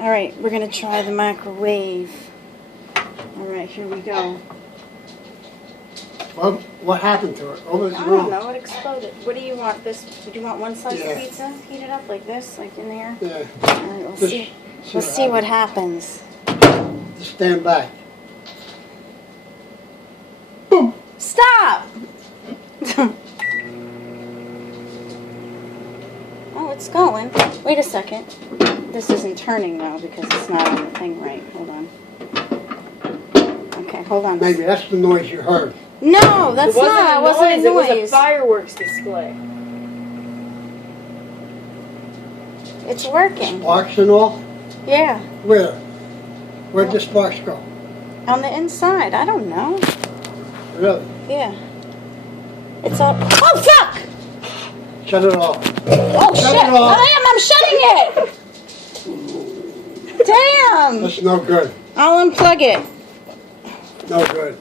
Alright, we're gonna try the microwave. Alright, here we go. Well, what happened to it? What was I wrong? don't know, it exploded. What do you want? This? Do you want one slice Yeah. of pizza? Heat it up like this, like in there? Yeah. Alright, we'll Just see. We'll see what happens. Just stand back. Boom! Stop! Oh, it's going. Wait a second. This isn't turning though because it's not on the thing right. Hold on. Okay, hold on. Maybe that's the noise you heard. No, that's not. It wasn't a noise. It was a fireworks display. It's working. Sparks and all? Yeah. Where? Where'd the sparks go? On the inside. I don't know. Really? Yeah. It's all. Oh fuck! Shut it off. Oh Shut shit! it off. I'm shutting it. Damn! That's no good. I'll unplug it. No good.